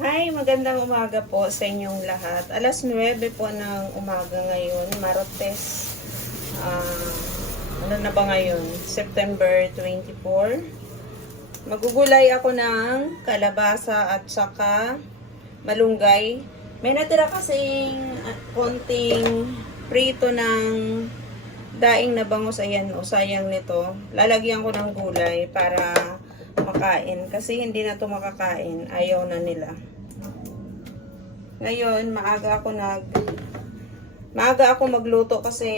Hi, magandang umaga po sa inyong lahat. Alas 9 po ng umaga ngayon, Martes. Ah, ano na ba ngayon? September 24. Magugulay ako ng kalabasa at saka malunggay. May natira kasing ah, konting prito ng daing na bangus. Ayan, o sayang nito. Lalagyan ko ng gulay para makain. Kasi hindi na to makakain. Ayaw na nila. Ngayon, maaga ako nag... Maaga ako magluto kasi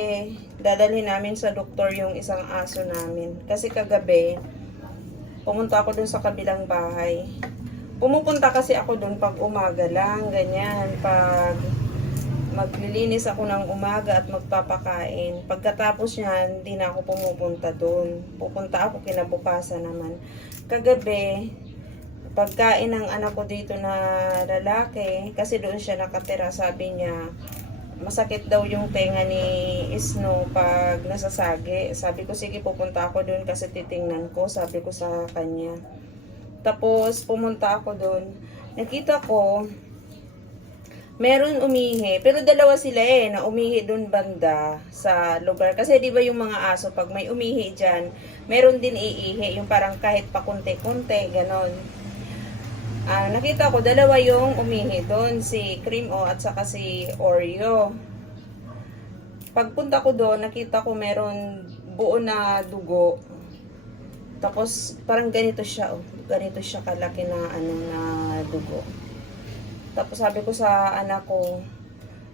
dadalhin namin sa doktor yung isang aso namin. Kasi kagabi, pumunta ako dun sa kabilang bahay. Pumupunta kasi ako dun pag umaga lang, ganyan. Pag maglilinis ako ng umaga at magpapakain. Pagkatapos niyan, hindi na ako pumupunta dun. Pupunta ako kinabukasan naman. Kagabi, pagkain ng anak ko dito na lalaki, kasi doon siya nakatira, sabi niya, masakit daw yung tenga ni Isno pag nasasagi. Sabi ko, sige, pupunta ako doon kasi titingnan ko, sabi ko sa kanya. Tapos, pumunta ako doon. Nakita ko, meron umihi. Pero dalawa sila eh, na umihi doon banda sa lugar. Kasi di ba yung mga aso, pag may umihi dyan, meron din iihi. Yung parang kahit pa kunti-kunti, ganon. Ah, nakita ko, dalawa yung umihi doon. Si Cream O at saka si Oreo. Pagpunta ko doon, nakita ko meron buo na dugo. Tapos, parang ganito siya, oh. Ganito siya kalaki na, ano, na dugo. Tapos sabi ko sa anak ko,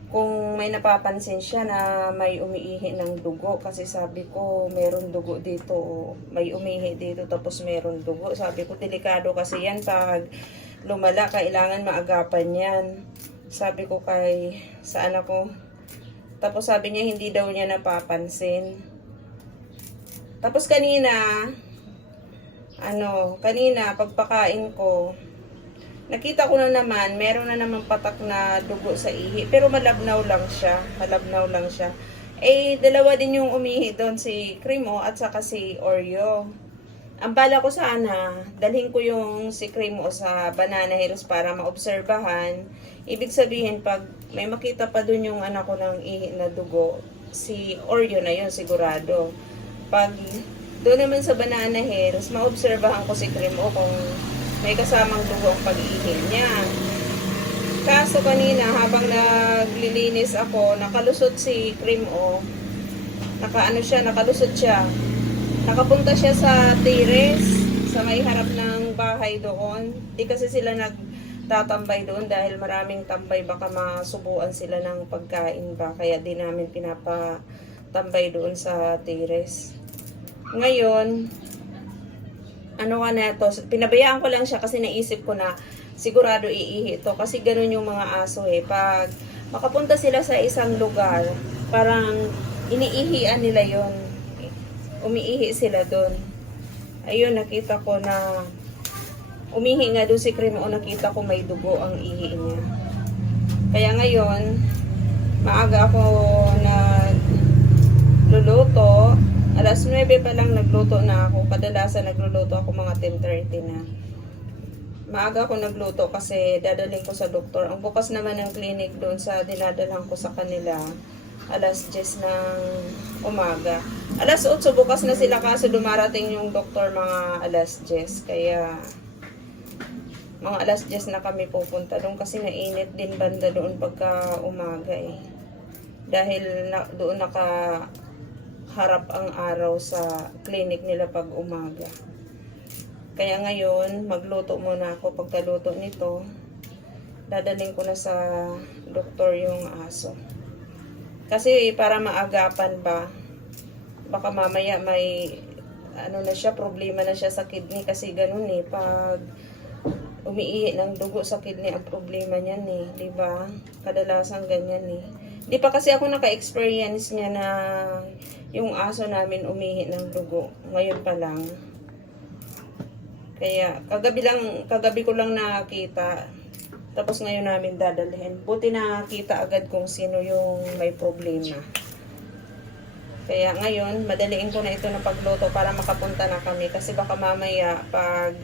kung may napapansin siya na may umiihi ng dugo, kasi sabi ko, meron dugo dito, o may umihi dito, tapos meron dugo. Sabi ko, delikado kasi yan, pag lumala, kailangan maagapan yan. Sabi ko kay, sa anak ko, tapos sabi niya, hindi daw niya napapansin. Tapos kanina, ano, kanina, pagpakain ko, Nakita ko na naman, meron na naman patak na dugo sa ihi. Pero malabnaw lang siya. Malabnaw lang siya. Eh, dalawa din yung umihi doon, si Cremo at saka si Oreo. Ang bala ko sana, dalhin ko yung si Cremo sa Banana Hills para maobserbahan. Ibig sabihin, pag may makita pa doon yung anak ko ng ihi na dugo, si Oreo na yun, sigurado. Pag doon naman sa Banana Hills, maobserbahan ko si Cremo kung may kasamang dugo ang pag-ihi niya. Kaso kanina, habang naglilinis ako, nakalusot si Cream O. Nakaano siya, nakalusot siya. Nakapunta siya sa terrace, sa may harap ng bahay doon. Di kasi sila nagtatambay doon dahil maraming tambay. Baka masubuan sila ng pagkain ba. Kaya di namin pinapatambay doon sa terrace. Ngayon, ano ka na to, pinabayaan ko lang siya kasi naisip ko na sigurado iihi to kasi ganun yung mga aso eh. Pag makapunta sila sa isang lugar, parang iniihian nila yon Umiihi sila doon. Ayun, nakita ko na umihi nga doon si Cream o nakita ko may dugo ang ihi niya. Kaya ngayon, maaga ako nagluluto. Alas 9 pa lang nagluto na ako. Kadalasan nagluluto ako mga 10.30 na. Maaga ako nagluto kasi dadalhin ko sa doktor. Ang bukas naman ng clinic doon sa dinadalang ko sa kanila, alas 10 ng umaga. Alas 8 bukas na sila kaso dumarating yung doktor mga alas 10. Kaya mga alas 10 na kami pupunta doon kasi nainit din banda doon pagka umaga eh. Dahil na, doon naka harap ang araw sa clinic nila pag umaga. Kaya ngayon, magluto muna ako. Pagkaluto nito, dadaling ko na sa doktor yung aso. Kasi para maagapan ba, baka mamaya may ano na siya, problema na siya sa kidney kasi ganun eh, pag umiihi ng dugo sa kidney ang problema niyan eh, 'di ba? Kadalasan ganyan eh. Di pa kasi ako naka-experience niya na yung aso namin umihi ng dugo. Ngayon pa lang. Kaya kagabi lang, kagabi ko lang nakita. Tapos ngayon namin dadalhin. Buti nakita agad kung sino yung may problema. Kaya ngayon, madaliin ko na ito na pagluto para makapunta na kami. Kasi baka mamaya, pag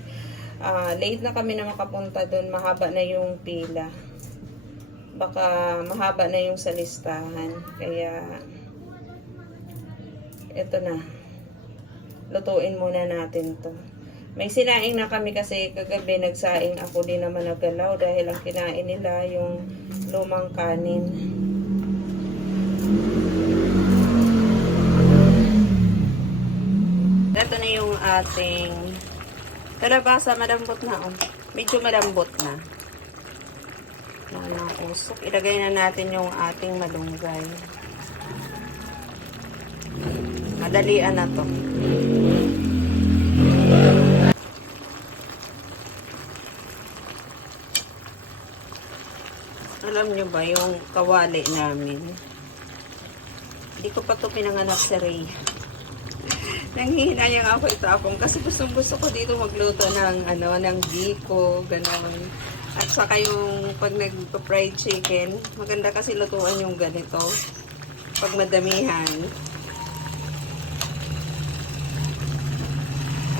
ah, late na kami na makapunta doon, mahaba na yung pila. Baka mahaba na yung sa listahan. Kaya, eto na. Lutuin muna natin to. May sinaing na kami kasi kagabi nagsaing ako din naman nagalaw dahil ang kinain nila yung lumang kanin. Ito na yung ating kalabasa, malambot na oh. Medyo malambot na. Mga usok. Ilagay na natin yung ating malunggay. Madalian na to. Alam nyo ba yung kawali namin? Hindi ko pa to pinanganak sa Ray. Nanghihinayang ako ito akong kasi gustong gusto ko dito magluto ng ano ng biko, ganon. At saka yung pag nagpa-fried chicken, maganda kasi lutuan yung ganito. Pag madamihan.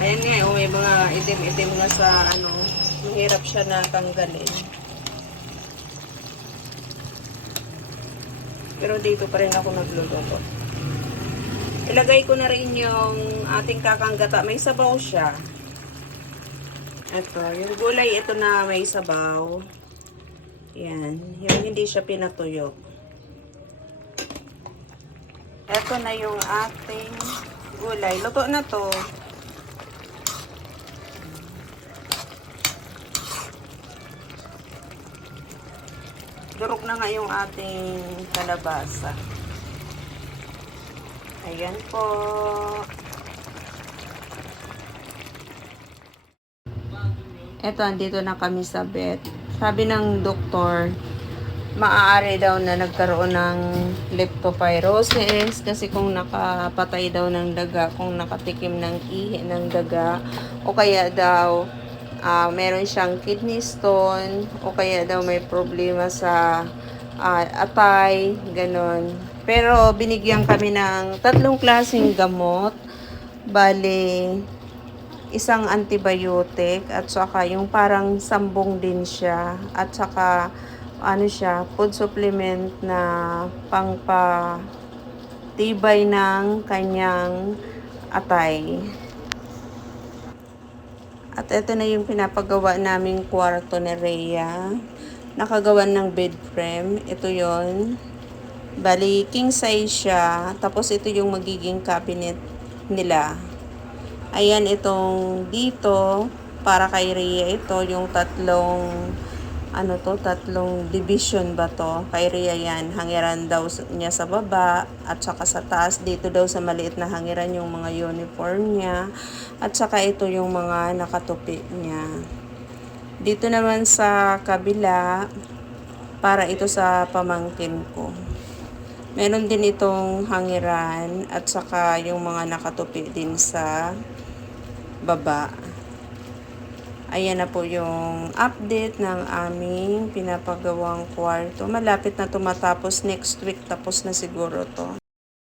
Ayan nga, oh, may mga itim-itim na sa ano, mahirap siya na tanggalin. Pero dito pa rin ako nagluluto. Ilagay ko na rin yung ating kakanggata. May sabaw siya. Ito, yung gulay ito na may sabaw. Yan. Yung hindi siya pinatuyo. Ito na yung ating gulay. Luto na to. Durog na nga yung ating kalabasa. Ayan po. Eto, andito na kami sa bed. Sabi ng doktor, maaari daw na nagkaroon ng leptopyrosis kasi kung nakapatay daw ng daga, kung nakatikim ng ihi ng daga, o kaya daw ah, meron siyang kidney stone, o kaya daw may problema sa ah, atay, ganon. Pero binigyan kami ng tatlong klaseng gamot. Bale, isang antibiotic at saka yung parang sambong din siya at saka ano siya, food supplement na pangpa tibay ng kanyang atay. At ito na yung pinapagawa naming kwarto ni Rhea. Nakagawa ng bed frame. Ito yon Bali, king size siya. Tapos ito yung magiging cabinet nila. Ayan itong dito para kay Rhea ito yung tatlong ano to, tatlong division ba to? Kay Rhea yan, hangiran daw niya sa baba at saka sa taas dito daw sa maliit na hangiran yung mga uniform niya at saka ito yung mga nakatupi niya. Dito naman sa kabila para ito sa pamangkin ko. Meron din itong hangiran at saka yung mga nakatupi din sa baba. Ayan na po yung update ng aming pinapagawang kwarto. Malapit na tumatapos next week tapos na siguro to.